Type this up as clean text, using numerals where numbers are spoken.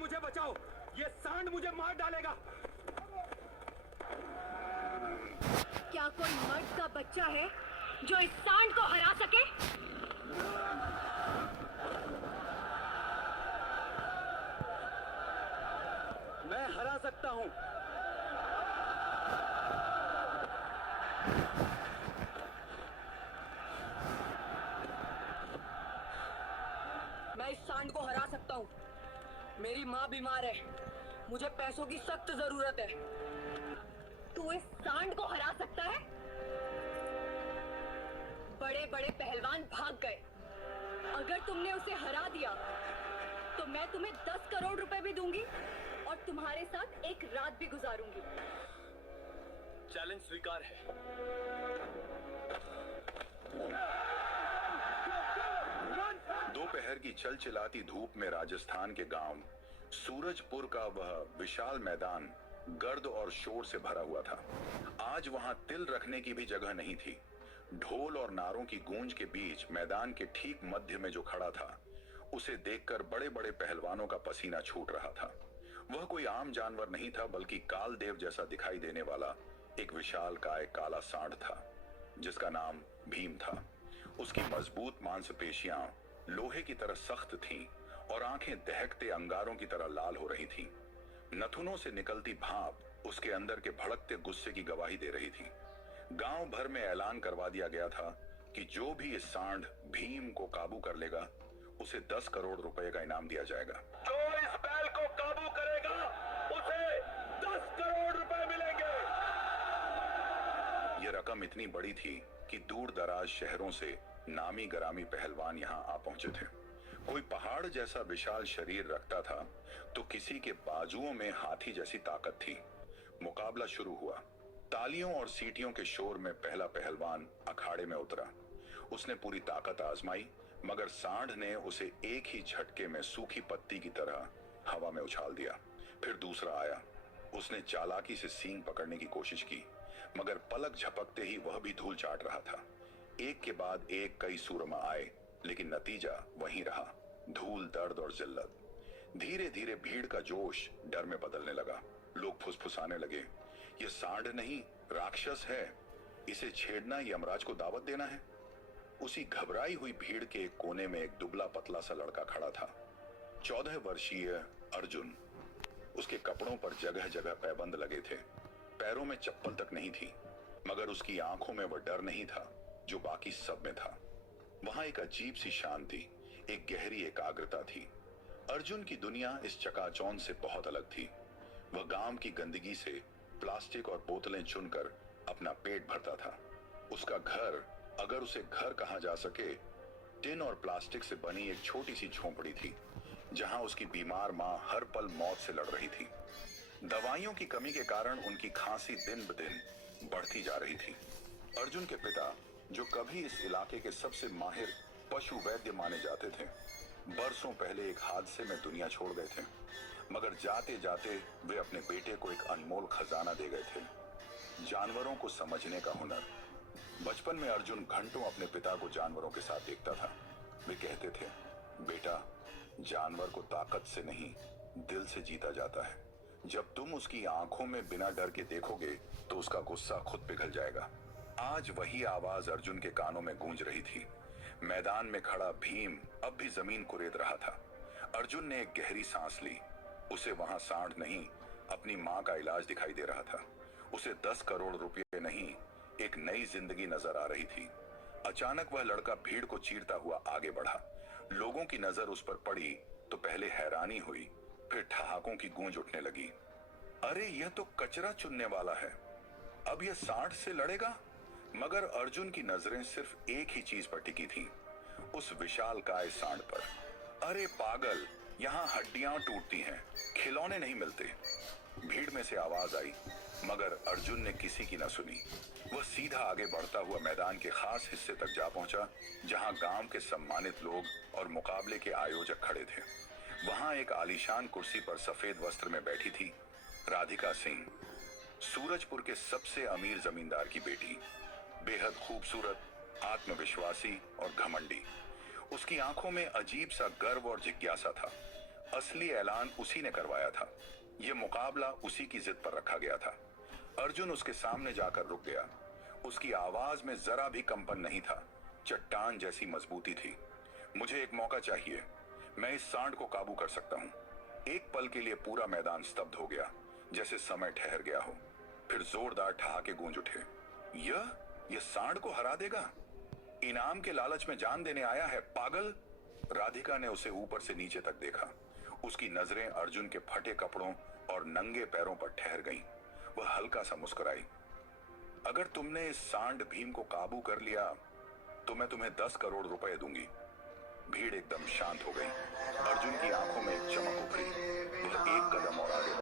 मुझे बचाओ, ये सांड मुझे मार डालेगा। क्या कोई मर्द का बच्चा है जो इस सांड को हरा सके? मैं हरा सकता हूँ। मैं इस सांड को हरा सकता हूँ। मेरी माँ बीमार है, मुझे पैसों की सख्त जरूरत है। तू इस सांड को हरा सकता है? बड़े बड़े पहलवान भाग गए। अगर तुमने उसे हरा दिया तो मैं तुम्हें 10 करोड़ रुपए भी दूंगी और तुम्हारे साथ एक रात भी गुजारूंगी। चैलेंज स्वीकार है। दोपहर की चलचिलाती धूप में राजस्थान के गांव सूरजपुर का वह विशाल मैदान गर्द और शोर से भरा हुआ था। आज वहां तिल रखने की भी जगह नहीं थी। ढोल और नारों की गूंज के बीच मैदान के ठीक मध्य में जो खड़ा था, उसे देखकर बड़े बड़े पहलवानों का पसीना छूट रहा था। वह कोई आम जानवर नहीं था, बल्कि कालदेव जैसा दिखाई देने वाला एक विशाल काय काला सांड था, जिसका नाम भीम था। उसकी मजबूत मांसपेशियां लोहे की तरह सख्त थीं और आंखें दहकते अंगारों की तरह लाल हो रही थीं। नथुनों से निकलती भाप उसके अंदर के भड़कते गुस्से की गवाही दे रही थी। गांव भर में ऐलान करवा दिया गया था कि जो भी इस सांड भीम को काबू कर लेगा, उसे 10 करोड़ रुपए का इनाम दिया जाएगा। जो इस बैल को काबू करेगा, उसे 10 करोड़ रुपए मिलेंगे। यह रकम इतनी बड़ी थी कि दूर दराज शहरों से नामी गरामी पहलवान यहाँ आ पहुंचे थे। कोई पहाड़ जैसा विशाल शरीर रखता था तो किसी के बाजुओं में हाथी जैसी ताकत थी। मुकाबला शुरू हुआ। तालियों और सीटियों के शोर में पहला पहलवान अखाड़े में उतरा। उसने पूरी ताकत आजमाई, मगर सांड ने उसे एक ही झटके में सूखी पत्ती की तरह हवा में उछाल दिया। फिर दूसरा आया। उसने चालाकी से सींग पकड़ने की कोशिश की, मगर पलक झपकते ही वह भी धूल चाट रहा था। एक के बाद एक कई सूरमा आए, लेकिन नतीजा वहीं रहा, धूल, दर्द और जिल्लत। धीरे धीरे भीड़ का जोश डर में बदलने लगा। लोग फुसफुसाने लगे, ये सांड नहीं, राक्षस है। इसे छेड़ना यमराज को दावत देना है। उसी घबराई हुई भीड़ के एक कोने में एक दुबला पतला सा लड़का खड़ा था, 14 वर्षीय अर्जुन। उसके कपड़ों पर जगह जगह पैबंद लगे थे, पैरों में चप्पल तक नहीं थी, मगर उसकी आंखों में वह डर नहीं था जो बाकी सब में था। वहां एक अजीब सी शांति, एक गहरी एकाग्रता थी। अर्जुन की दुनिया इस चकाचौंध से बहुत अलग थी। वह गांव की गंदगी से प्लास्टिक और बोतलें चुनकर अपना पेट भरता था। उसका घर, अगर उसे घर कहा जा सके, टिन और प्लास्टिक से बनी एक छोटी सी झोंपड़ी थी, जहां उसकी बीमार मां हर पल मौत से लड़ रही थी। दवाइयों की कमी के कारण उनकी खांसी दिन ब दिन बढ़ती जा रही थी। अर्जुन के पिता, जो कभी इस इलाके के सबसे माहिर पशु वैद्य माने जाते थे, बरसों पहले एक हादसे में दुनिया छोड़ गए थे। मगर जाते जाते वे अपने बेटे को एक अनमोल खजाना दे गए थे, जानवरों को समझने का हुनर। बचपन में अर्जुन घंटों अपने पिता को जानवरों के साथ देखता था। वे कहते थे, बेटा, जानवर को ताकत से नहीं, दिल से जीता जाता है। जब तुम उसकी आंखों में बिना डर के देखोगे तो उसका गुस्सा खुद पिघल जाएगा। आज वही आवाज अर्जुन के कानों में गूंज रही थी। मैदान में खड़ा भीम अब भी जमीन कुरेद रहा था। अर्जुन ने एक गहरी सांस ली। उसे वहां सांड नहीं, अपनी मां का इलाज दिखाई दे रहा था। उसे 10 करोड़ रुपये नहीं, एक नई जिंदगी नजर आ रही थी। अचानक वह लड़का भीड़ को चीरता हुआ आगे बढ़ा। लोगों की नजर उस पर पड़ी तो पहले हैरानी हुई, फिर ठहाकों की गूंज उठने लगी। अरे, यह तो कचरा चुनने वाला है, अब यह सांड से लड़ेगा। मगर अर्जुन की नजरें सिर्फ एक ही चीज पर टिकी थी, उस विशाल काय सांड पर। अरे पागल, यहाँ हड्डियां टूटती हैं, खिलौने नहीं मिलते। भीड़ में से आवाज आई, मगर अर्जुन ने किसी की न सुनी। वह सीधा आगे बढ़ता हुआ मैदान के खास हिस्से तक जा पहुंचा, जहां गांव के सम्मानित लोग और मुकाबले के आयोजक खड़े थे। वहां एक आलीशान कुर्सी पर सफेद वस्त्र में बैठी थी राधिका सिंह, सूरजपुर के सबसे अमीर जमींदार की बेटी। बेहद खूबसूरत, आत्मविश्वासी और घमंडी। उसकी आंखों में अजीब सा गर्व और जिज्ञासा था। असली ऐलान उसी ने करवाया था। यह मुकाबला उसी की जिद पर रखा गया था। अर्जुन उसके सामने जाकर रुक गया। उसकी आवाज में जरा भी कंपन नहीं था, चट्टान जैसी मजबूती थी। मुझे एक मौका चाहिए, मैं इस सांड को काबू कर सकता हूं। एक पल के लिए पूरा मैदान स्तब्ध हो गया, जैसे समय ठहर गया हो। फिर जोरदार ठहाके गूंज उठे। यह सांड को हरा देगा? इनाम के लालच में जान देने आया है, पागल। राधिका ने उसे ऊपर से नीचे तक देखा। उसकी नजरें अर्जुन के फटे कपड़ों और नंगे पैरों पर ठहर गईं। वह हल्का सा मुस्कुराई। अगर तुमने इस सांड भीम को काबू कर लिया तो मैं तुम्हें 10 करोड़ रुपए दूंगी। भीड़ एकदम शांत हो गई। अर्जुन की आंखों में एक चमक उभरी। वह एक कदम और आगे